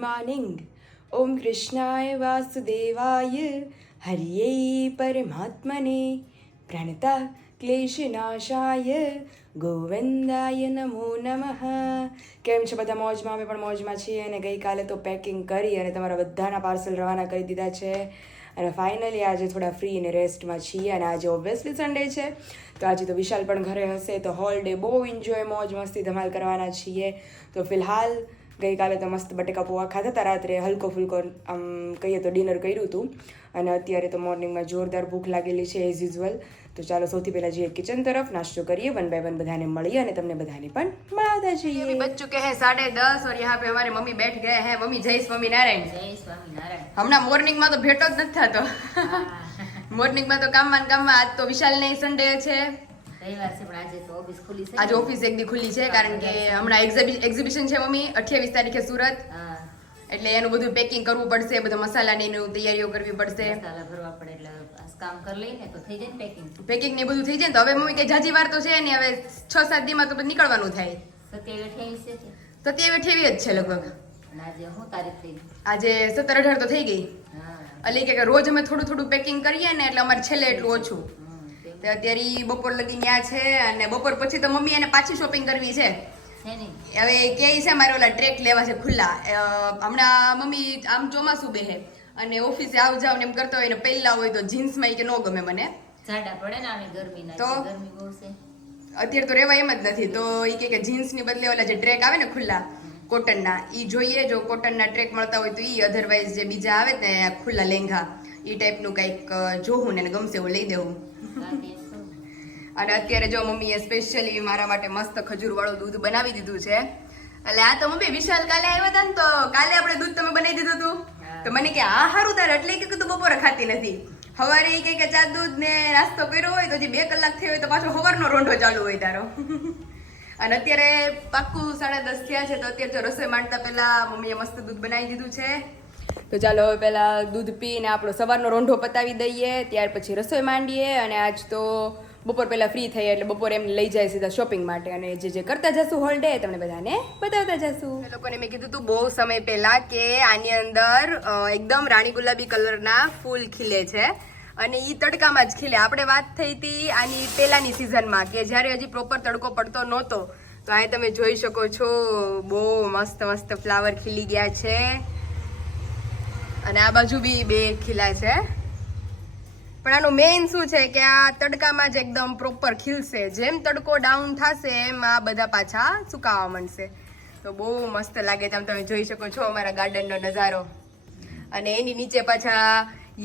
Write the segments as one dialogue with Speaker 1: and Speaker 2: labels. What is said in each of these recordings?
Speaker 1: a Om morning. Om Krishnaya Vasudevaya Hariye ક્લેશનાશાય ગોવિંદાય નમો નમઃ કેમ છે બધા? મોજમાં અમે પણ મોજમાં છીએ અને ગઈકાલે તો પેકિંગ કરી અને તમારા બધાના પાર્સલ રવાના કરી દીધા છે. અને ફાઇનલી આજે થોડા ફ્રી અને રેસ્ટમાં છીએ અને આજે ઓબ્વિયસલી સન્ડે છે. તો આજે તો વિશાલ પણ ઘરે હશે, તો હોલ ડે બહુ એન્જોય મોજ, મસ્તી, ધમાલ કરવાના છીએ. તો ફિલહાલ ગઈકાલે તો મસ્ત બટેકા પોવા ખાધા હતા. રાત્રે હલકો ફુલકો આમ કહીએ તો ડિનર કર્યું હતું. અને અત્યારે તો મોર્નિંગમાં જોરદાર ભૂખ લાગેલી છે એઝ યુઝ્યુઅલ તો ચાલો સૌથી પહેલાં જઈએ કિચન તરફ નાસ્તો કરીએ. વન બાય વન બધાને મળીએ અને તમને બધાને પણ મળતા જઈએ. બચ્ચું કે હે સાડે દસ ઓર યહાં પે હમારે મમ્મી બેઠ ગયા હે. મમ્મી જય સ્વામી નારાયણ
Speaker 2: જય સ્વામી નારાયણ
Speaker 1: હમણાં મોર્નિંગમાં તો ભેટો જ નથી થતો. મોર્નિંગમાં તો કામમાં કામમાં આજ તો વિશાલ ને સન્ડે છે.
Speaker 2: આજે ઓફિસ
Speaker 1: એક દી ખુલ્લી છે કારણ કે હમણાં એક્ઝિબિશન છે મમ્મી અઠ્યાવીસ તારીખે સુરત. એટલે એનું બધું પેકિંગ કરવું પડશે બધા મસાલાની એનું તૈયારીઓ કરવી પડશે.
Speaker 2: મસાલા ભરવા પડે એટલે કામ કરી લઈને તો થઈ જાય ને પેકિંગ
Speaker 1: પેકિંગ ને બધું થઈ જાય ને તો હવે મમ્મી કે જાજી વાર તો છે ને હવે છ સાત દીમાં તો બધું નીકળવાનું થાય.
Speaker 2: સત્યાવીસ અઠ્યાવીસ
Speaker 1: જ છે લગભગ.
Speaker 2: આજે
Speaker 1: સત્તર અઢાર તો થઈ ગઈ. એટલે કે રોજ અમે થોડું થોડું પેકિંગ કરીએ ને એટલે અમારે છેલ્લે એટલું ઓછું. તો અત્યારે ઈ બપોર લગી ત્યાં છે અને બપોર પછી તો મમ્મી એને પાછી શોપિંગ કરવી છે. હવે કે છે મારે ઓલા ટ્રેક લેવા છે ખુલ્લા. હમણાં મમ્મી આમ ચોમાસું બેહે અને ઓફિસે આવ જાવ ને એમ કરતા હોય ને પહેલા હોય તો જીન્સમાં કે ન ગમે મને.
Speaker 2: ઝાડા પડે ને આની
Speaker 1: તો?
Speaker 2: ગરમી બહુ છે.
Speaker 1: અત્યારે તો રેવા એમ જ નથી. તો એ કે જીન્સ જીન્સની બદલે ઓલા જે ટ્રેક આવે ને ખુલ્લા કોટનના ઈ જોઈએ જો કોટનના ટ્રેક મળતા હોય તો ઈ અધરવાઇઝ જે બીજા આવે ને ખુલ્લા લેંઘા. ઈ ટાઈપનું કંઈક જોઉં ને ગમશે એવું લઈ દેવું. અને અત્યારે જો મમ્મીએ સ્પેશિયલી મારા માટે મસ્ત ખજૂરવાળું દૂધ બનાવી દીધું છે. એટલે આ તો મમ્મી વિશાલ કાલે આવ્યા હતા ને તો કાલે આપણે દૂધ તમે બનાવી દીધું હતું તો મને કે આ સારું તારે. એટલે કે તું બપોરે ખાતી નથી. સવારે કહે કે ચા દૂધ ને નાસ્તો કર્યો હોય તો હજી બે કલાક થયો હોય તો પાછો સવારનો રોંઢો ચાલુ હોય તારો. અને અત્યારે પાક્કું સાડા દસ થયા છે તો અત્યારે જો રસોઈ માંડતા પહેલા મમ્મીએ મસ્ત દૂધ બનાવી દીધું છે. તો ચાલો હવે પહેલાં દૂધ પીને આપણો સવારનો રોંઢો પતાવી દઈએ, ત્યાર પછી રસોઈ માંડીએ અને આજ તો બપોર પહેલાં ફ્રી થઈએ એટલે બપોરે એમને લઈ જાય સીધા શોપિંગ માટે અને જે જે કરતા જશું હોલ ડે તમને બધાને બતાવતા જશું. લોકોને મેં કીધું હતું બહુ સમય પહેલાં કે આની અંદર એકદમ રાણી ગુલાબી કલરના ફૂલ ખીલે છે અને એ તડકામાં જ ખીલે. આપણે વાત થઈ હતી આની પહેલાની સિઝનમાં કે જ્યારે હજી પ્રોપર તડકો પડતો નહોતો, તો અહીં તમે જોઈ શકો છો બહુ મસ્ત મસ્ત ફ્લાવર ખીલી ગયા છે. અને આ બાજુ બી બે ખીલા છે. પણ આનું મેઇન શું છે કે આ તડકામાં જ એકદમ પ્રોપર ખીલશે. જેમ તડકો ડાઉન થશે, એમ આ બધા પાછા સુકાવા માંડશે. તો બહુ મસ્ત લાગે છે. આમ તમે જોઈ શકો છો અમારા ગાર્ડનનો નજારો. અને એની નીચે પાછા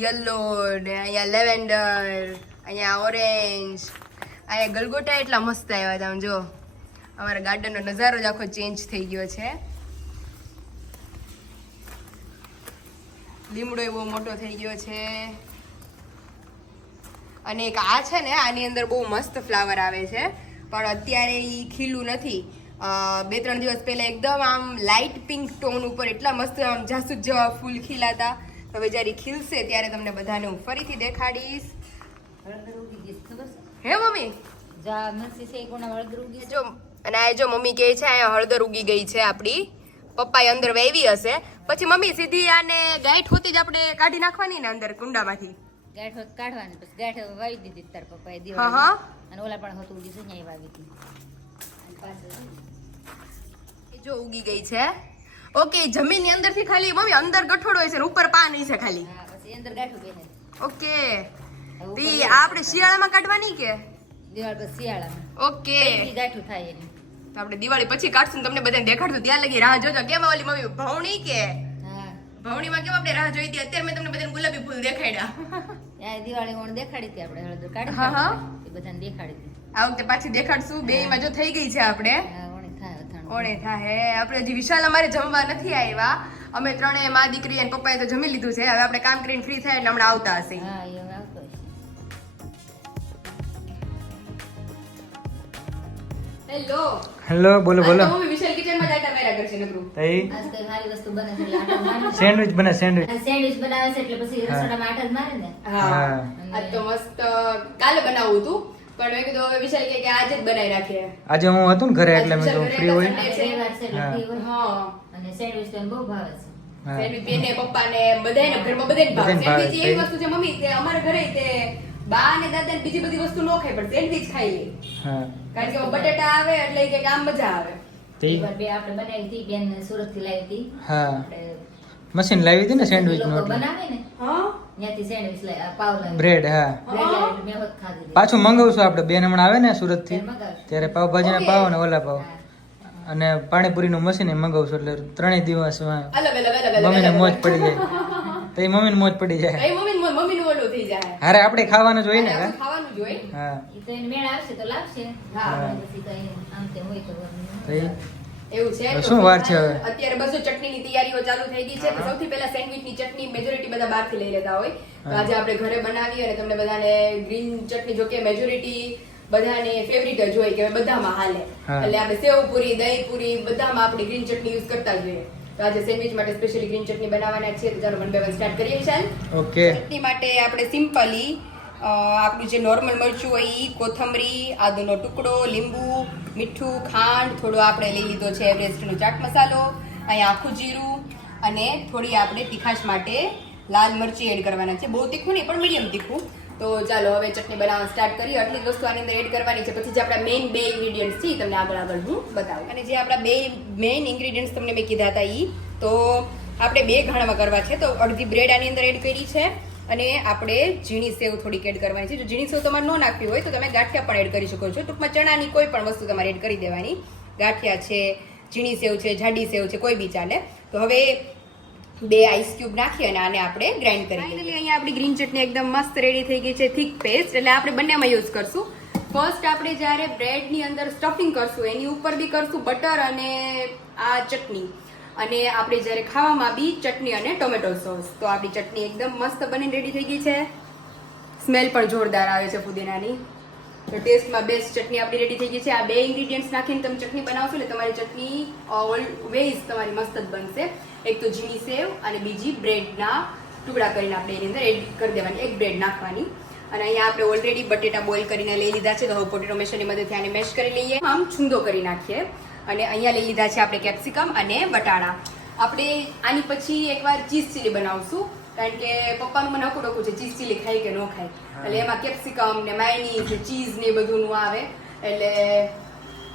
Speaker 1: યલો ને અહીંયા લેવેન્ડર અહીંયા ઓરેન્જ અહીંયા ગલગોટા એટલા મસ્ત આવ્યા તમે જો, અમારા ગાર્ડનનો નજારો જ આખો ચેન્જ થઈ ગયો છે. લીમડો એવો મોટો થઈ ગયો છે. અને એક આ છે ને આની અંદર બહુ મસ્ત ફ્લાવર આવે છે. પણ અત્યારે એ ખીલું નથી. બે ત્રણ દિવસ પહેલાં એકદમ આમ લાઇટ પિંક ટોન ઉપર એટલા મસ્ત આમ જાસૂદ જેવા ફૂલ ખીલાતા. હવે જ્યારે ખીલશે ત્યારે તમને બધાને હું ફરીથી દેખાડીશ. હે મમ્મી?
Speaker 2: જો
Speaker 1: અને આ જો મમ્મી કહે છે અહીંયા હળદર ઉગી ગઈ છે આપણી પપ્પાએ અંદર વેવી હશે. પછી મમ્મી સીધી આને ગાંઠ હોતી જ આપણે કાઢી નાખવાની ને અંદર કુંડામાંથી.
Speaker 2: ગાંઠ હોત કાઢવાની પછી ગાંઠ વાવી દીધી તાર પપ્પાએ
Speaker 1: હા
Speaker 2: દિવાળી
Speaker 1: હા.
Speaker 2: અને ઓલા પણ હતું ઉગી છે ત્યાં વાવી
Speaker 1: દીધી. જો ઉગી ગઈ છે. ઓકે જમીનની અંદરથી ખાલી મમ્મી અંદર ગઠોડો હોય છે ને ઉપર પાન છે ખાલી.
Speaker 2: હા પછી અંદર ગાંઠું બેસે
Speaker 1: ઓકે. તી આપણે શિયાળામાં કાઢવાની કે?
Speaker 2: દિવાળ પછી શિયાળામાં.
Speaker 1: ઓકે.
Speaker 2: ગાંઠું થાય એની.
Speaker 1: તો આપણે દિવાળી પછી કાઢશું તમને બધાને દેખાડશું. ત્યાં લગી રાહ જોજો. કેમ ઓલી મમ્મી ભવણી કે? ભવણીમાં કેમ આપણે રાહ જોઈ હતી? અત્યારે મેં તમને બધાને ગુલાબી ફૂલ દેખાડ્યા.
Speaker 2: દિવાળી ઓણ દેખાડી હતી આપણે? હળદર કાઢી
Speaker 1: હા, હા.
Speaker 2: એ બધાને દેખાડી હતી.
Speaker 1: આ વખતે પાછી દેખાડશું. બે માં જો થઈ ગઈ છે આપણે.
Speaker 2: ઓણી થાય હે
Speaker 1: ઓણે થાય. આપણે હજી વિશાલ અમારે જમવા નથી આવ્યા. અમે ત્રણેય મા દીકરી અને પપ્પાએ તો જમી લીધું છે. હવે આપણે કામ કરીને ફ્રી થાય એટલે હમણાં આવતો હશે. હેલો
Speaker 3: હેલો બોલો બોલો.
Speaker 1: આ તો મમ્મી વિશાલ કિચનમાં ડાટા મેરા કરશે નકરું.
Speaker 3: તઈ?
Speaker 2: આજ કઈ સારી વસ્તુ બને છે એટલે આટા મારે. છે.
Speaker 3: સેન્ડવિચ બને સેન્ડવિચ.
Speaker 2: સેન્ડવિચ બનાવે છે એટલે પછી રસોડામાં આટા જ મારે ને.
Speaker 1: હા.
Speaker 3: હા.
Speaker 1: તો મસ્ત કાલે બનાવું હતું પણ મેં કીધું હવે વિશાલ કે આજે જ બનાવી
Speaker 3: આજે હું હતું ને ઘરે એટલે મેં ફ્રી હોય. હા.
Speaker 2: અને સેન્ડવિચ તો બહુ ભાવે છે.
Speaker 1: સેન્ડવિચ બેને પપ્પાને બધાને ઘરમાં બધાને ભાવે. સેન્ડવિચ એવી વસ્તુ છે મમ્મી તે અમારા ઘરે તે બા અને દાદા બીજી બધી વસ્તુ ન ખાય પણ સેન્ડવિચ ખાઈ લે
Speaker 3: હા.
Speaker 1: કારણ કે બટેટા આવે એટલે કે આમ મજા આવે.
Speaker 2: બે આપણે બનાવી હતી બેન સુરતથી લાવી હતી.
Speaker 3: હા. મશીન લાવી હતી ને સેન્ડવિચનું
Speaker 2: બનાવે ને?
Speaker 1: હા.
Speaker 2: ત્યાંથી સેન્ડવિચ લાવી પાવ લાવી.
Speaker 3: બ્રેડ હા. પાછું મંગાવશું આપણે. બેન હમણાં આવે ને સુરતથી
Speaker 2: ત્યારે
Speaker 3: પાવભાજી
Speaker 1: ના
Speaker 3: પાવ ને ઓલા પાવ.
Speaker 2: અને
Speaker 3: અને પાણીપુરીનું મશીન એ મંગાવશું એટલે ત્રણેય દિવસ
Speaker 1: મમ્મી અલગ.
Speaker 3: મોજ પડી જાય. તો એ મમ્મીને મોજ પડી જાય.
Speaker 1: કઈ મમ્મી મમ્મી નું ઓલું થઈ જાય.
Speaker 3: અરે આપણે ખાવાનું જોઈએ ને
Speaker 1: ખાવાનું જોઈએ.
Speaker 3: હા.
Speaker 2: તો એને મેળ આવશે તો લાવશે.
Speaker 1: હા.
Speaker 2: આમ તે હોય તો
Speaker 3: તો
Speaker 1: એવું છે?
Speaker 3: તો
Speaker 1: તો
Speaker 3: શું વાર છે હવે?
Speaker 1: અત્યારે બસો ચટણીની તૈયારીઓ ચાલુ થઈ ગઈ છે. તો સૌથી પહેલા સેન્ડવિચની ચટણી મેજોરિટી બધા બહારથી લઈ લેતા હોય. તો આજે આપણે ઘરે બનાવી અને તમને બધાને ગ્રીન ચટણી જો કે મેજોરિટી બધાને ફેવરિટ જ હોય કે બધામાં હાલે. એટલે આપણે સેવ પૂરી દહીં પૂરી બધામાં આપણે ગ્રીન ચટણી યુઝ કરતા જોઈએ તો આજે સેન્ડવિચ માટે સ્પેશિયલી ગ્રીન ચટણી બનાવવાના છે તો ચાલો વન બાય વન સ્ટાર્ટ કરીએ વિશાલ.
Speaker 3: ઓકે.
Speaker 1: ચટણી માટે આપણે સિમ્પલી આપણું જે નોર્મલ મરચું હોય એ કોથમરી આદુનો ટુકડો લીંબુ મીઠું ખાંડ થોડો આપણે લઈ લીધો છે એવરેસ્ટનો ચાટ મસાલો અહીંયા આખું જીરું અને થોડી આપણે તીખાશ માટે લાલ મરચી એડ કરવાના છે. બહુ તીખું નહીં પણ મીડિયમ તીખું. તો ચાલો હવે ચટણી બનાવવાનું સ્ટાર્ટ કરીએ. આટલી વસ્તુ આની અંદર એડ કરવાની છે. પછી જે આપણા મેઇન બે ઇન્ગ્રીડિયન્ટ્સ છે તમને આગળ આગળ હું બતાવું. અને જે આપણા બે મેઇન ઇન્ગ્રીડિયન્ટ્સ તમને મેં કીધા હતા ઈ, તો આપણે બે ઘાણામાં કરવા છે. તો અડધી બ્રેડ આની અંદર એડ કરી છે અને આપણે ઝીણી સેવ થોડીક એડ કરવાની છે. જો ઝીણી સેવ તમારે ન નાખવી હોય, તો તમે ગાંઠિયા પણ એડ કરી શકો છો. ટૂંકમાં ચણાની કોઈ પણ વસ્તુ તમારે એડ કરી દેવાની. ગાંઠિયા છે, ઝીણી સેવ છે, જાડી સેવ છે, કોઈ બી ચાલે. તો હવે બે આઈસ ક્યુબ નાખી અને આને આપણે ગ્રાઇન્ડ કરી ફાઇનલી અહીંયા આપણી ગ્રીન ચટણી એકદમ મસ્ત રેડી થઈ ગઈ છે થીક પેસ્ટ એટલે આપણે બંનેમાં યુઝ કરશું. ફર્સ્ટ આપણે જ્યારે બ્રેડની અંદર સ્ટફિંગ કરશું એની ઉપર બી કરશું બટર અને આ ચટણી. અને આપણે જ્યારે ખાવામાં બી ચટણી અને ટોમેટો સોસ તો આપણી ચટણી એકદમ મસ્ત બની રેડી થઈ ગઈ છે. સ્મેલ પણ જોરદાર આવે છે પુદીનાની તો ટેસ્ટમાં બેસ્ટ ચટણી આપણી રેડી થઈ ગઈ છે. આ બે ઇન્ગ્રીડિયન્ટ્સ નાખીને તમે ચટણી બનાવશો એટલે તમારી ચટણી ઓલવેઝ તમારી મસ્ત જ બનશે. એક તો ઝીણી સેવ અને બીજી બ્રેડના ટુકડા કરીને આપણે એની અંદર એડ કરી દેવાની. એક બ્રેડ નાખવાની. અને અહીંયા આપણે ઓલરેડી બટેટા બોઇલ કરીને લઈ લીધા છે. તો હવે પોટેટો મેશરની મદદથી આને મેશ કરી લઈએ. આમ છૂંદો કરી નાખીએ. અને અહીંયા લઈ લીધા છે આપણે કેપ્સિકમ અને વટાણા. આપણે આની પછી એકવાર ચીઝ ચીલી બનાવશું. કારણ કે પપ્પાનું મને હકું ડોકું છે ચીઝ ચીલી ખાય કે ન ખાય. એટલે એમાં કેપ્સિકમ ને માયનીઝ ચીઝ ને એ બધું નું આવે. એટલે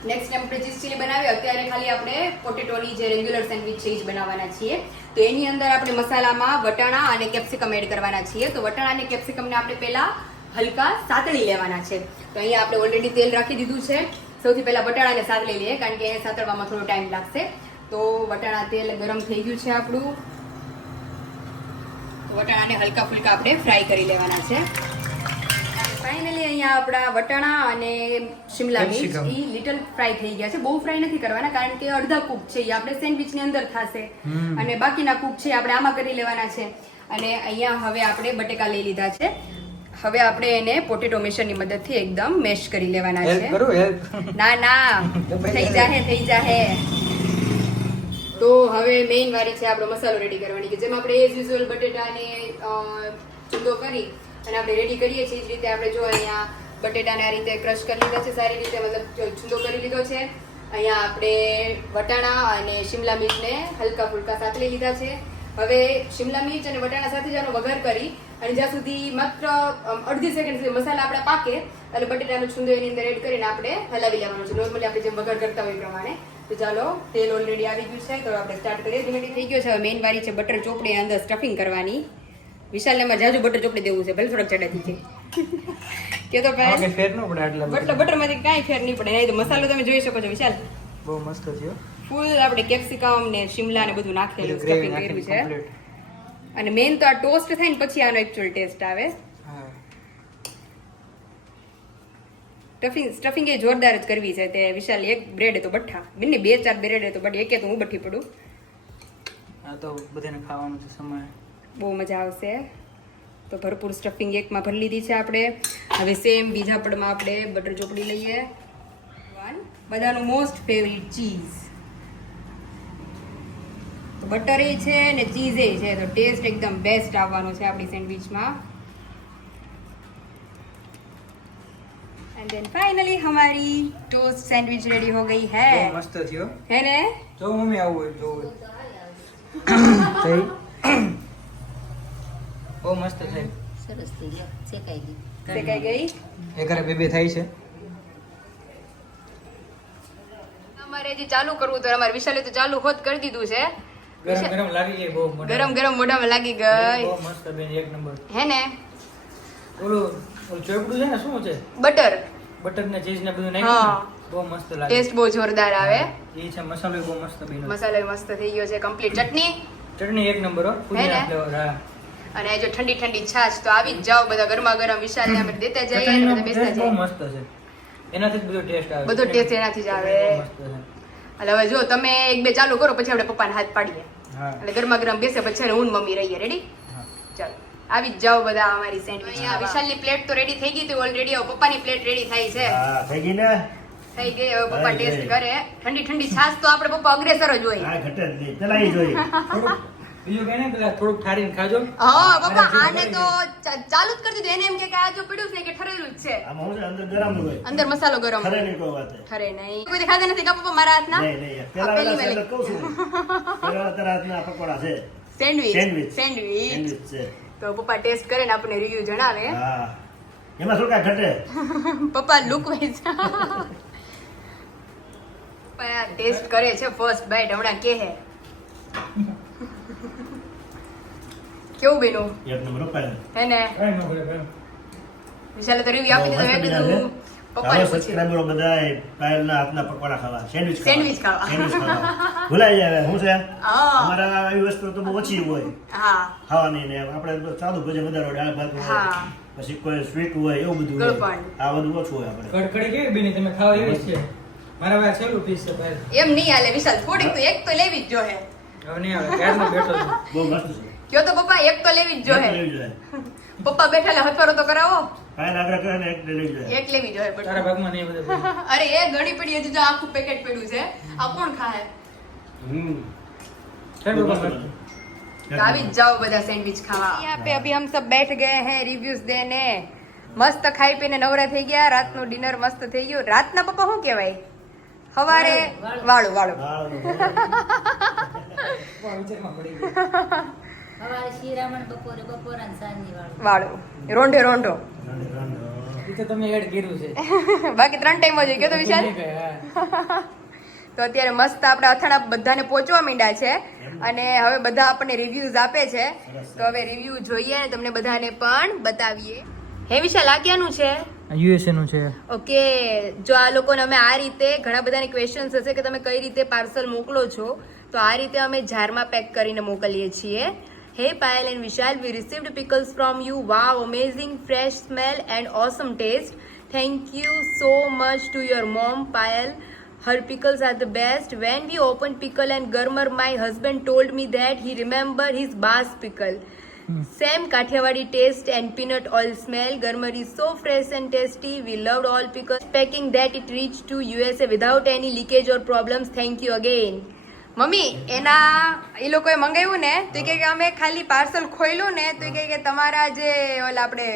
Speaker 1: નેક્સ્ટ ટાઈમ આપણે ચીઝ ચીલી બનાવીએ અત્યારે ખાલી આપણે પોટેટોની જે રેગ્યુલર સેન્ડવિચ છે એ જ બનાવવાના છીએ. તો એની અંદર આપણે મસાલામાં વટાણા અને કેપ્સિકમ એડ કરવાના છીએ. તો વટાણા અને કેપ્સિકમને આપણે પહેલા હલકા સાતળી લેવાના છે. તો અહીંયા આપણે ઓલરેડી તેલ રાખી દીધું છે. સૌથી પહેલાં વટાણાને સાતળી લઈએ કારણ કે એને સાતળવામાં થોડો ટાઈમ લાગશે. તો વટાણા તેલ ગરમ થઈ ગયું છે આપણું. વટાણાને હલકા ફુલકા આપણે ફ્રાય કરી લેવાના છે. ફાઇનલી અહીંયા આપણા વટાણા અને શિમલા મિર્ચ એ લિટલ ફ્રાય થઈ ગયા છે. બહુ ફ્રાય નથી કરવાના કારણ કે અડધા કૂક છે. એ આપણે સેન્ડવિચની અંદર થશે. અને બાકીના કૂક છે આપણે આમાં કરી લેવાના છે. અને અહીંયા હવે આપણે બટેકા લઈ લીધા છે. હવે આપણે એને પોટેટો મેશરની મદદથી એકદમ મેશ કરી લેવાના છે. ના ના. થઈ જાહે થઈ જાહે. તો હવે મેઇન વારી છે આપણો મસાલો રેડી કરવાની, કે જેમ આપણે એઝ યુઝ્યુઅલ બટેટાને ચૂંદો કરી અને આપણે રેડી કરીએ છીએ. એ જ રીતે આપણે જો અહીંયા બટેટાને આ રીતે ક્રશ કરી લીધા છે, સારી રીતે મતલબ ચૂંદો કરી લીધો છે, અહીંયા આપણે વટાણા અને શિમલા મિર્ચને હલકા ફુલકા સાતળી લીધા છે. હવે શિમલા મિર્ચ અને વટાણા સાથે જ આનો વઘાર કરી અને જ્યાં સુધી માત્ર અડધી સેકન્ડ સુધી મસાલા આપણા પાકે, એટલે બટેટાનો છુંદો એની અંદર એડ કરીને આપણે હલાવી લેવાનો છે. નોર્મલી આપણે જેમ વઘાર કરતા હોય એ પ્રમાણે. તો ચાલો તેલ ઓલરેડી આવી ગયું છે. તો આપણે સ્ટાર્ટ કરીએ. ધીમે ધીમે. થઈ ગયો છે હવે મેઇન વારી છે બટર ચોપડી અંદર સ્ટફિંગ કરવાની. વિશાલને એમાં જાજુ બટર ચોપડી દેવું છે. ભલે થોડાક ચડાથી છે. કે તો ભાઈ
Speaker 3: કઈ ફેર ન પડે એટલે
Speaker 1: બટર. બટરમાંથી કાંઈ ફેર નહીં પડે. નહીં તો મસાલો તમે જોઈ શકો છો વિશાલ.
Speaker 3: બહુ મસ્ત છે
Speaker 1: ફૂલ આપણે કેપ્સિકમ ને શિમલા ને બધું નાખેલું સ્ટફિંગ કર્યું છે. અને મેઇન તો આ ટોસ્ટ થાય ને પછી આનો એકચ્યુઅલ ટેસ્ટ આવે
Speaker 3: હા
Speaker 1: સ્ટફિંગ સ્ટફિંગ એ જોરદાર જ કરવી છે તે વિશાલ એક બ્રેડ તો બઠ્ઠા. બંને બે ચાર બ્રેડ તો બટ એકે તો હું બઠી પડું.
Speaker 3: આ તો બધાને ખાવાનું છે સમય.
Speaker 1: બહુ મજા આવશે. તો ભરપૂર સ્ટફિંગ એકમાં ભરી લીધી છે આપણે. હવે સેમ બીજા પડમાં આપણે બટર ચોપડી લઈએ. વન બધાનું મોસ્ટ ફેવરિટ ચીઝ બટર એ છે ને ચીઝ એ છે. તો ટેસ્ટ એકદમ બેસ્ટ આવવાનો છે આપણી સેન્ડવિચમાં देन फाइनली हमारी टोस्ट सैंडविच रेडी हो गई है
Speaker 3: બહુ મસ્ત થયો
Speaker 1: है ने
Speaker 3: જો મમ્મી આવું હોય જો બહુ મસ્ત છે
Speaker 2: સરસ થઈ ગયો શેકાઈ ગઈ
Speaker 1: सेकाई गई
Speaker 3: એ ઘરે બે બે થાય છે
Speaker 1: અમારે જે ચાલુ કરવું તો અમારે વિશાલે તો ચાલુ ખોદ કરી દીધું છે
Speaker 3: ગરમ ગરમ લાગી ગઈ બહુ મોઢામાં.
Speaker 1: ગરમ ગરમ મોઢામાં લાગી ગઈ
Speaker 3: બહુ મસ્ત બેન એક નંબર
Speaker 1: હે ને
Speaker 3: ઓલું ઓલું ચોપડું છે ને શું છે
Speaker 1: બટર
Speaker 3: બટર ને ચીઝ ને બધું
Speaker 1: હા.
Speaker 3: નાખ્યું બહુ મસ્ત લાગે.
Speaker 1: ટેસ્ટ બહુ જોરદાર આવે.
Speaker 3: એ છે મસાલો બહુ મસ્ત બન્યો.
Speaker 1: મસાલો મસ્ત થઈ ગયો છે કમ્પ્લીટ ચટણી?
Speaker 3: ચટણી એક નંબર હો પુદીના ફ્લેવર હા.
Speaker 1: અને જો ઠંડી ઠંડી છાશ તો આવી જ જાઓ બધા ગરમા ગરમ વિશાલને અમે દેતા જઈએ અને બધા બેસતા
Speaker 3: જઈએ બહુ મસ્ત છે. એનાથી જ બધો ટેસ્ટ આવે.
Speaker 1: બધો ટેસ્ટ એનાથી જ આવે. એટલે હવે જો તમે એક બે ચાલુ કરો પછી આપણે પપ્પાને હાથ પાડીએ. એટલે ગરમા ગરમ બેસે પછી હું મમ્મી રહીએ. રેડી ચાલો. આવી જ જાઓ બધા અમારી સેન્ડવિચ અહીંયા વિશાલની પ્લેટ તો રેડી થઈ ગઈ હતી ઓલરેડી હવે પપ્પાની પ્લેટ રેડી થઈ છે.
Speaker 4: હા થઈ ગઈ ને?
Speaker 1: થઈ ગઈ. હવે પપ્પા ટેસ્ટ કરે. ઠંડી ઠંડી છાશ તો આપણે પપ્પા અગ્રેસર જ હોય.
Speaker 4: હા ઘટે જ નહીં. પેલા જોઈએ.
Speaker 3: બીજું કઈ નહીં પેલા થોડુંક ઠારીને ખાજો.
Speaker 1: હા પપ્પા આને તો ચાલુ જ કરી દીધું. એને એમ કે આ જો પડ્યું છે કે ઠરેલું જ છે.
Speaker 4: આમાં હું અંદર ગરમ હોય.
Speaker 1: અંદર મસાલો ગરમ.
Speaker 4: ખરે નહીં કોઈ વાત.
Speaker 1: ઠરે નહીં. કોઈ ખાધા નથી કા પપ્પા મારા હાથના?
Speaker 4: નહીં નહીં. પેલા પેલા કહું છું. પેલા તારા હાથના પકોડા છે.
Speaker 1: સેન્ડવિચ
Speaker 4: સેન્ડવિચ
Speaker 1: સેન્ડવિચ
Speaker 4: સેન્ડવિચ છે.
Speaker 1: તો પપ્પા ટેસ્ટ કરે ને આપણને રિવ્યુ જણાવે.
Speaker 4: હા. એમાં શું કાંઈ ઘટે?
Speaker 1: પપ્પા લુક વાઇઝ ટેસ્ટ કરે છે ફર્સ્ટ બાઈટ હમણાં કે હે. કેવું બેનું?
Speaker 4: એક નંબર
Speaker 1: હે ને?
Speaker 3: કઈ ન કરે
Speaker 1: વિશાલે તો રિવ્યુ આપી દીધો એ કીધું પપ્પાને
Speaker 4: સબસ્ક્રાઇબરો બધાય પાયલના હાથના પકોડા ખાવા. સેન્ડવિચ
Speaker 1: સેન્ડવિચ ખાવા.
Speaker 4: સેન્ડવિચ ખાવા. ભૂલાઈ જાય શું છે? અમારા આવી વસ્તુ તો બહુ ઓછી હોય.
Speaker 1: હા.
Speaker 4: ખાવાની ને આપણે સાદું ભજન વધારે દાળ ભાત હોય. પછી કોઈ સ્વીટ હોય એવું બધું હોય. આ બધું ઓછું હોય આપણે.
Speaker 3: કડકડી કેવી બેની તમે ખાવા એવી છે. મારા પાસે છેલ્લું પીસ છે પહેલ
Speaker 1: એમ નહીં હાલે વિશાલ થોડીક તો એક તો લેવી જ જોહે.
Speaker 3: હવે નહીં આવે બેઠો
Speaker 4: બહુ મસ્ત છે.
Speaker 1: કયો તો પપ્પા એક તો લેવી જ જોહે.
Speaker 4: લેવી જોઈએ
Speaker 1: પપ્પા બેઠા બેઠેલા હથવારો તો કરાવો. અરે એ ઘણી પડી હજી તો આખું પેકેટ પડ્યું છે. આ કોણ ખાય
Speaker 4: હમ.
Speaker 1: આવી જાઓ બધા સેન્ડવિચ ખાવા. અભી હમ સબ બેઠ ગયે હે રિવ્યુઝ દેને. મસ્ત ખાઈ પીને નવરા થઈ ગયા રાતનું ડિનર મસ્ત થઈ ગયું. રાતના પપ્પા શું કહેવાય? હવારે વાળું. વાળું
Speaker 4: વાળનું
Speaker 3: બહુ વિચારમાં પડી ગઈ.
Speaker 2: સવારે શિરામણ બપોરે બપોરા ને સાંજની વાળું.
Speaker 1: વાળું. રોંઢે રોંઢો. બાકી ત્રણ ટાઈમ જ ગયો તો વિશાલ. તો અત્યારે મસ્ત આપણે અથાણા બધાને પહોંચવા માંડ્યા છે. અને હવે બધા આપણને રિવ્યુઝ આપે છે. તો હવે રિવ્યુ જોઈએ અને તમને બધાને પણ બતાવીએ. હે વિશાલ આ ક્યાંનું છે?
Speaker 3: યુએસએ નું છે.
Speaker 1: ઓકે જો આ લોકોને અમે આ રીતે ઘણા બધાને ક્વેશ્ચન્સ હશે કે તમે કઈ રીતે પાર્સલ મોકલો છો તો આ રીતે અમે જારમાં પેક કરીને મોકલીએ છીએ. Hey Payal and Vishal, we received pickles from you. Wow, amazing fresh smell and awesome taste. Thank you so much to your mom, Payal. Her pickles are the best. When we opened pickle and garmar, my husband told me that he remembered his Bass pickle. Hmm. Same Kathiawadi taste and peanut oil smell. Garmar is so fresh and tasty. We loved all pickles. Packing that it reached to USA without any leakage or problems. Thank you again. Mummy એના એ લોકોએ મંગાવ્યું ને તો એ કહે કે અમે ખાલી પાર્સલ ખોલ્યું ને તો એ કહે કે તમારા જે ઓલા આપણે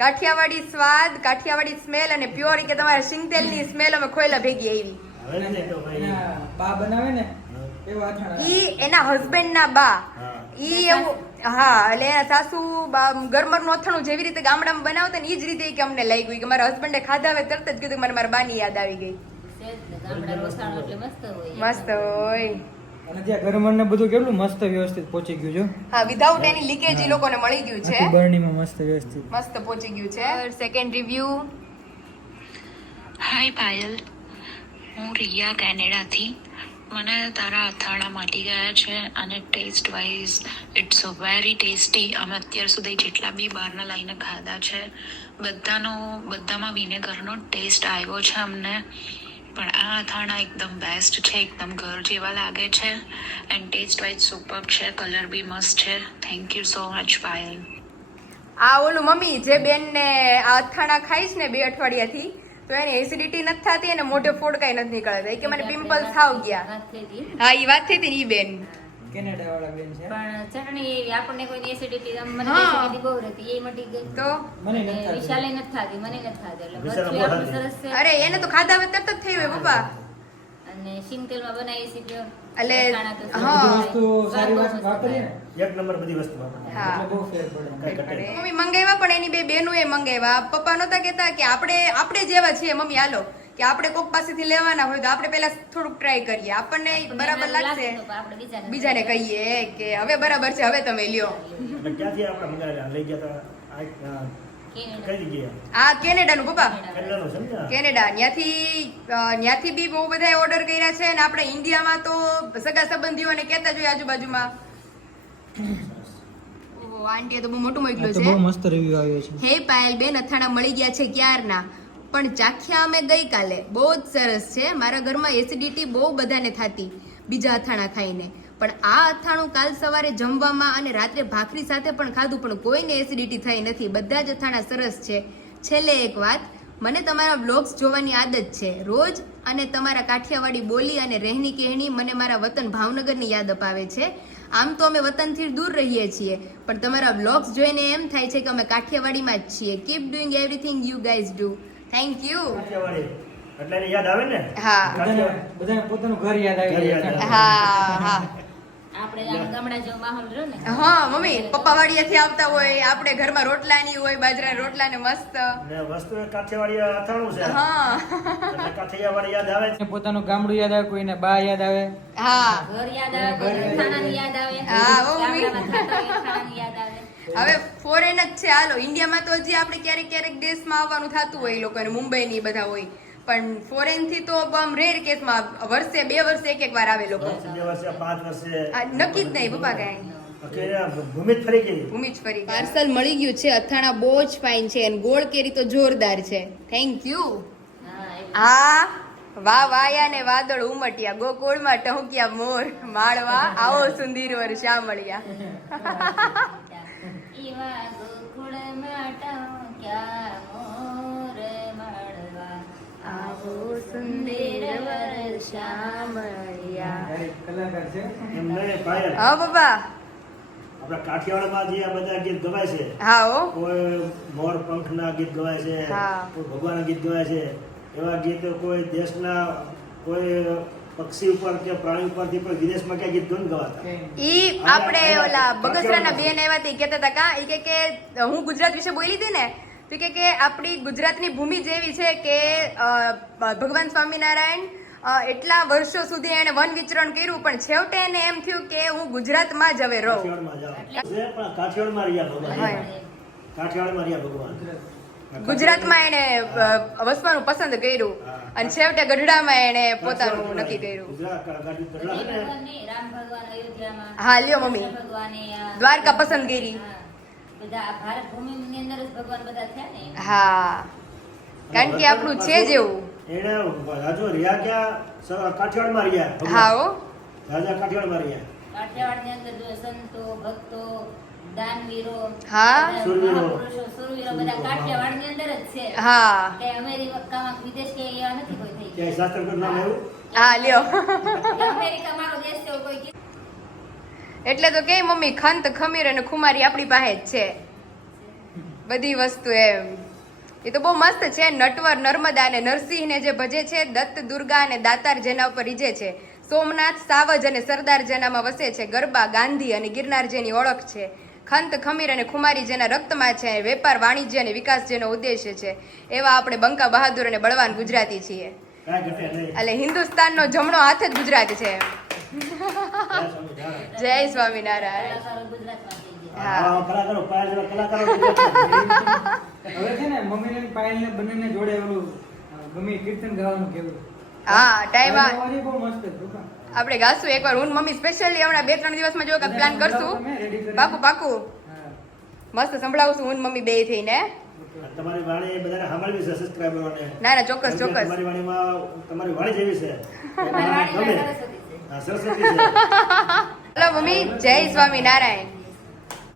Speaker 1: કાઠિયાવાડી. સ્વાદ કાઠિયાવાડી સ્મેલ અને પ્યોર કે તમારા સિંગતેલની સ્મેલ અમે ખોયલા ભેગી આવી
Speaker 4: હવે નથી તો ભાઈ.
Speaker 3: એના પા બનાવે ને
Speaker 1: ઈ એના હસબન્ડ ના બા. ઈ એવું હા એટલે એના સાસુ ગરમરનું અથાણું જેવી રીતે ગામડામાં બનાવતા ને એ જ રીતે કે અમને લઈ ગયું કે મારા હસબન્ડે ખાધા હવે તરત જ કીધું કે મને મારા બાની યાદ આવી ગઈ.
Speaker 2: મસ્ત હોય.
Speaker 3: અને ત્યાં ગરમણ ને બધું કેટલું મસ્ત વ્યવસ્થિત પહોંચી ગયું છે?
Speaker 1: હા વિધાઉટ એની લીકેજ એ લોકોને મળી ગયું છે.
Speaker 3: આખી બરણીમાં મસ્ત વ્યવસ્થિત.
Speaker 1: મસ્ત પહોંચી ગયું છે. Second review
Speaker 5: hi Payal. હું રિયા કેનેડાથી. મને તારા અથાણા માટી ગયા છે અને taste wise it's very tasty અમે અત્યાર સુધી જેટલા બી બહારના લઈને ખાધા છે બધાનો બધામાં વિનેગરનો ટેસ્ટ આવ્યો છે અમને. પણ આ અથાણા એકદમ બેસ્ટ છે એકદમ ઘર જેવા લાગે છે. એન્ડ ટેસ્ટ વાઇઝ સુપર છે કલર બી મસ્ત છે. Thank you so much Payal
Speaker 1: આ ઓલું મમ્મી જે બેન ને આ અથાણા ખાઈશ ને બે અઠવાડિયાથી તો એને એસિડિટી નથી થતી અને મોઢે ફોડકાઈ નથી નીકળતા. કે મને પિમ્પલ થાવ ગયા. હા એ વાત થઈ હતી ને ઈ બેન.
Speaker 3: કેનેડા વાળા બેન છે.
Speaker 2: પણ ચટણી એવી આપણને કોઈ એસિડિટી મને એસિડિટી બહુ રહેતી એ મટી ગઈ.
Speaker 1: તો?
Speaker 3: મને નથી
Speaker 2: વિશાલે નથી થતી મને નથી થાતી એટલે આપણું સરસ છે.
Speaker 1: અરે એને તો ખાધા હવે તરત જ થઈ હોય પપ્પા.
Speaker 2: અને સિંગ તેલમાં બનાવીએ છીએ pure.
Speaker 1: એટલે, હા.
Speaker 3: બધી વસ્તુ સારી વાત વાપરીએ
Speaker 4: એક નંબર બધી વસ્તુ
Speaker 1: વાપરીએ.
Speaker 3: એટલે બહુ ફેર પડે.
Speaker 1: મમ્મી મંગાવ્યા પણ એની બે બેનો એ મંગાવ્યા. પપ્પા નહોતા કહેતા કે આપણે આપણે જેવા છીએ. મમ્મી હાલો. કે આપણે કોક પાસેથી લેવાના હોય તો આપણે પહેલા થોડુંક ટ્રાય કરીએ. આપણને બરાબર લાગશે.
Speaker 2: તો પણ આપણે બીજાને
Speaker 1: બીજાને કહીએ. કે હવે બરાબર છે હવે તમે લ્યો.
Speaker 4: ક્યાંથી આપણે લઈ ગયા હતા આ, આ,
Speaker 2: કેનેડા.
Speaker 4: કઈ જગ્યાએ?
Speaker 1: આ કેનેડાનું પપ્પા. કેનેડા. ત્યાંથી ત્યાંથી બી બહુ બધા ઓર્ડર કર્યા છે અને આપણે ઇન્ડિયામાં તો સગા સંબંધીઓને કહેતા જોઈએ આજુબાજુમાં. ઓહો આંટીએ તો બહુ મોટું મોકલ્યું છે.
Speaker 3: બહુ મસ્ત રિવ્યુ આવ્યો છે.
Speaker 1: હે પાયલ બેન અથાણા મળી ગયા છે ક્યારના? પણ ચાખ્યા અમે ગઈકાલે. બહુ જ સરસ છે. મારા ઘરમાં એસિડિટી બહુ બધાને થતી, બીજા અથાણા ખાઈને. પણ આ અથાણું કાલ સવારે જમવામાં અને રાત્રે ભાખરી સાથે પણ ખાધું, પણ કોઈને એસિડિટી થઈ નથી. બધા જ અથાણા સરસ છે. છેલ્લે એક વાત, મને તમારા બ્લોગ્સ જોવાની આદત છે. રોજ અને તમારા કાઠિયાવાડી બોલી અને રહેણી કહેણી મને મારા વતન ભાવનગરની યાદ અપાવે છે. આમ તો અમે વતનથી દૂર રહીએ છીએ, પણ તમારા બ્લોગ્સ જોઈને એમ થાય છે કે અમે કાઠિયાવાડીમાં જ છીએ. Keep doing everything you guys do thank
Speaker 4: you એટલે યાદ આવે ને?
Speaker 1: હા.
Speaker 3: બધાને પોતાનું ઘર યાદ આવી જાય
Speaker 1: હા હા.
Speaker 2: આપણે આમ ગામડા જેવો માહોલ રહ્યો ને.
Speaker 1: હા મમ્મી પપ્પા વાડિયાથી આવતા હોય આપણે ઘરમાં રોટલાની હોય બાજરા રોટલા ને મસ્ત
Speaker 4: વસ્તુ કાઠિયાવાડી અથાણું છે.
Speaker 1: હા.
Speaker 4: કાઠિયાવાડી યાદ આવે છે
Speaker 3: પોતાનું ગામડું યાદ આવે કોઈને બા યાદ આવે.
Speaker 1: હા.
Speaker 2: ઘર યાદ આવે યાદ આવે.
Speaker 1: હા, મમ્મી.
Speaker 2: ગામડામાં ખાતા હોય અથાણાની યાદ આવે.
Speaker 1: હવે ફોરેન જ છે. હાલો ઇન્ડિયામાં તો હજી આપણે ક્યારેક ક્યારેક દેશમાં આવવાનું થતું હોય એ લોકોને મુંબઈ ની બધા હોય. પણ ફોરેનથી તો આમ રેર કેસમાં વર્ષે બે વર્ષે એક એક વાર આવે લોકો.
Speaker 4: બે વર્ષે પાંચ વર્ષે.
Speaker 1: નક્કી જ નહીં પપ્પા કાંઈ. પાર્સલ મળી ગયું છે. અથાણા બહુ જ ફાઇન છે. અને ગોળ કેરી તો જોરદાર છે. થેન્ક યુ
Speaker 2: હા
Speaker 1: વા વાયા ને વાદળ ઉમટ્યા. ગોકુળમાં ટહુક્યા મોર. માળવા આવો સુંદર વર શ્યામળિયા
Speaker 2: મોર મળવા? આવો સુંદર વર
Speaker 3: કલાકાર છે.
Speaker 4: એમ નહીં
Speaker 1: હા પપ્પા
Speaker 4: આપણા કાઠિયાવાડમાં જે આ બધા ગીત ગવાય છે
Speaker 1: હા ઓ
Speaker 4: કોઈ મોર પંખના ગીત ગવાય છે
Speaker 1: હા.
Speaker 4: કોઈ ભગવાનના ગીત ગવાય છે એવા ગીતો કોઈ દેશના કોઈ પક્ષી ઉપર કે પ્રાણી ઉપરથી પણ વિદેશમાં ક્યાં ગીત નથી ગવાતા.
Speaker 1: ઈ આપણે ઓલા બગસરાના બેન આવ્યા તે કહેતા હતા કા ઈ કે કે હું ગુજરાત વિશે બોલી હતી ને તો કે કે આપણી ગુજરાતની ભૂમિ જેવી છે કે ભગવાન સ્વામિનારાયણ એટલા વર્ષો સુધી એને વન વિચરણ કર્યું પણ છેવટે એને એમ થયું કે હું ગુજરાતમાં જ હવે રહું.
Speaker 4: કાઠિયાવાડમાં રહ્યા ભગવાન. કાઠિયાવાડમાં રહ્યા ભગવાન.
Speaker 1: ગુજરાતમાં એને વસવાનું પસંદ કર્યું અને છેવટે ગઢડામાં એને પોતાનું નક્કી કર્યું હા, લ્યો મમ્મી. દ્વારકા પસંદ કરી.
Speaker 2: હા. બધા આ ભારત ભૂમિની અંદર જ ભગવાન બધા થયા ને એમ.
Speaker 1: હા કારણ કે આપણું છે જેવું
Speaker 4: એને રાજો રહ્યા ક્યાં કાઠિયાવાડમાં રહ્યા
Speaker 1: હા ઓ
Speaker 4: રાજા કાઠિયાવાડમાં રહ્યા
Speaker 2: કાઠિયાવાડની અંદર જો સંતો ભક્તો દાનવીરો
Speaker 1: હા.
Speaker 2: બધા
Speaker 4: શૂરવીરો.
Speaker 2: મહાપુરુષો, શૂરવીરો બધા કાઠિયાવાડની અંદર જ છે.
Speaker 1: હા.
Speaker 2: કે અમેરિકામાં વિદેશ કે એવા નથી કોઈ થઈ.
Speaker 4: ક્યાંય શાસ્ત્ર નામ આવ્યું?
Speaker 1: હા લ્યો.
Speaker 2: અમેરિકા મારો દેશ છે કોઈ
Speaker 1: એટલે તો કે મમ્મી ખંત ખમીર અને ખુમારી આપણી પાસે જ છે. બધી વસ્તુ એમ. એ તો બહુ મસ્ત છે. નટવર નર્મદા અને નરસિંહને જે ભજે છે દત્ત દુર્ગા અને દાતાર જેના ઉપર રીજે છે. સોમનાથ સાવજ અને સરદાર જેનામાં વસે છે. ગરબા ગાંધી અને ગિરનાર જેની ઓળખ છે. ખંત ખમીર અને ખુમારી જેના રક્તમાં છે વેપાર વાણિજ્ય અને વિકાસ જેનો ઉદ્દેશ્ય છે. એવા આપણે બંકા બહાદુર અને બળવાન ગુજરાતી છીએ. એટલે હિન્દુસ્તાનનો જમણો હાથ જ ગુજરાત છે.
Speaker 4: જય સ્વામિનારાયણ.
Speaker 1: હા. ટાઈમ આપણે ગાશું એકવાર હું મમ્મી સ્પેશિયલી હમણાં બે ત્રણ દિવસમાં જો પ્લાન કરશું. પાકું પાકું. મસ્ત સંભળાવશું હું મમ્મી બે થઈને.
Speaker 4: તમારી વાણી બધાને સાંભળવી છે સબસ્ક્રાઈબરોને
Speaker 1: ના ના ચોક્કસ ચોક્કસ.
Speaker 4: તમારી વાણીમાં તમારી વાણી જેવી છે.
Speaker 2: અમારી
Speaker 4: ગમે.
Speaker 2: વાણીમાં સરસ્વતી છે.
Speaker 4: હા,
Speaker 1: હલો મમ્મી. જય સ્વામિનારાયણ.